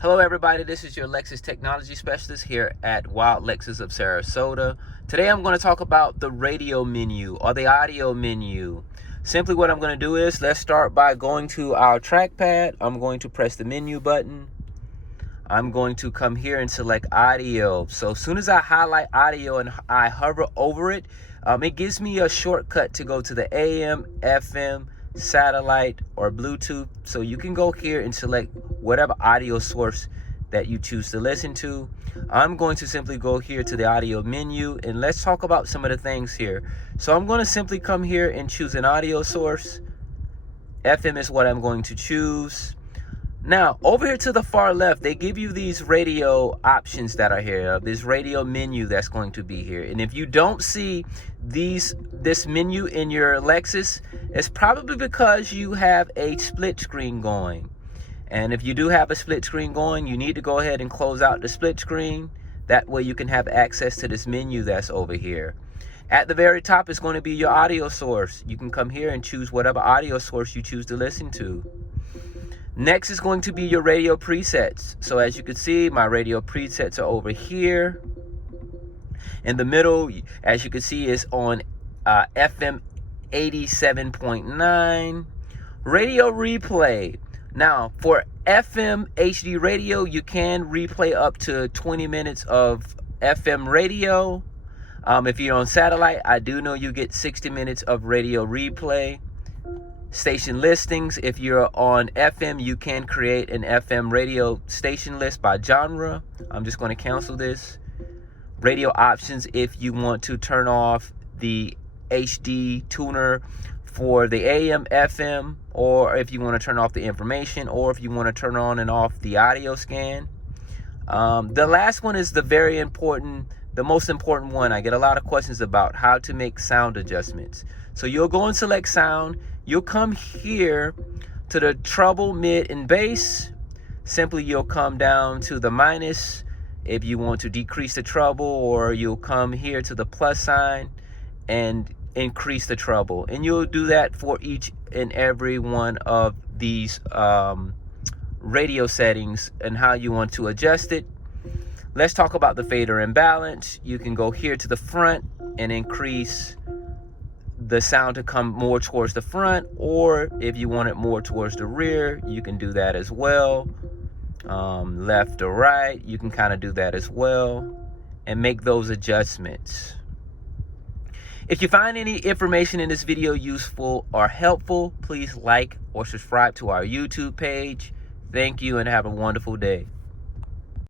Hello everybody, this is your Lexus technology specialist here at Wild Lexus of Sarasota. Today I'm going to talk about the radio menu or the audio menu. Simply what I'm going to do is, let's start by going to our trackpad. I'm going to press the menu button. I'm going to come here and select audio. So as soon as I highlight audio and I hover over it, it gives me a shortcut to go to the AM, FM, satellite, or Bluetooth. So you can go here and select whatever audio source that you choose to listen to. I'm going to simply go here to the audio menu and let's talk about some of the things here. So I'm going to simply come here and choose an audio source. FM is what I'm going to choose. Now, over here to the far left, they give you these radio options that are here, this radio menu that's going to be here. And if you don't see this menu in your Lexus, it's probably because you have a split screen going. And if you do have a split screen going, you need to go ahead and close out the split screen. That way you can have access to this menu that's over here. At the very top is going to be your audio source. You can come here and choose whatever audio source you choose to listen to. Next is going to be your radio presets. So as you can see, my radio presets are over here. In the middle, as you can see, is on FM 87.9. Radio replay. Now, for FM HD radio, you can replay up to 20 minutes of FM radio. If you're on satellite, I do know you get 60 minutes of radio replay. Station listings, if you're on FM, you can create an FM radio station list by genre. I'm just going to cancel this. Radio options, if you want to turn off the HD tuner for the AM, FM, or if you want to turn off the information, or if you want to turn on and off the audio scan. The last one is the most important one. I get a lot of questions about how to make sound adjustments. So you'll go and select sound. You'll come here to the treble, mid, and bass. Simply, you'll come down to the minus if you want to decrease the treble, or you'll come here to the plus sign and increase the treble. And you'll do that for each and every one of these radio settings and how you want to adjust it. Let's talk about the fader imbalance. You can go here to the front and increase the sound to come more towards the front, or if you want it more towards the rear, you can do that as well. Left or right, you can kind of do that as well and make those adjustments. If you find any information in this video useful or helpful, please like or subscribe to our YouTube page. Thank you and have a wonderful day.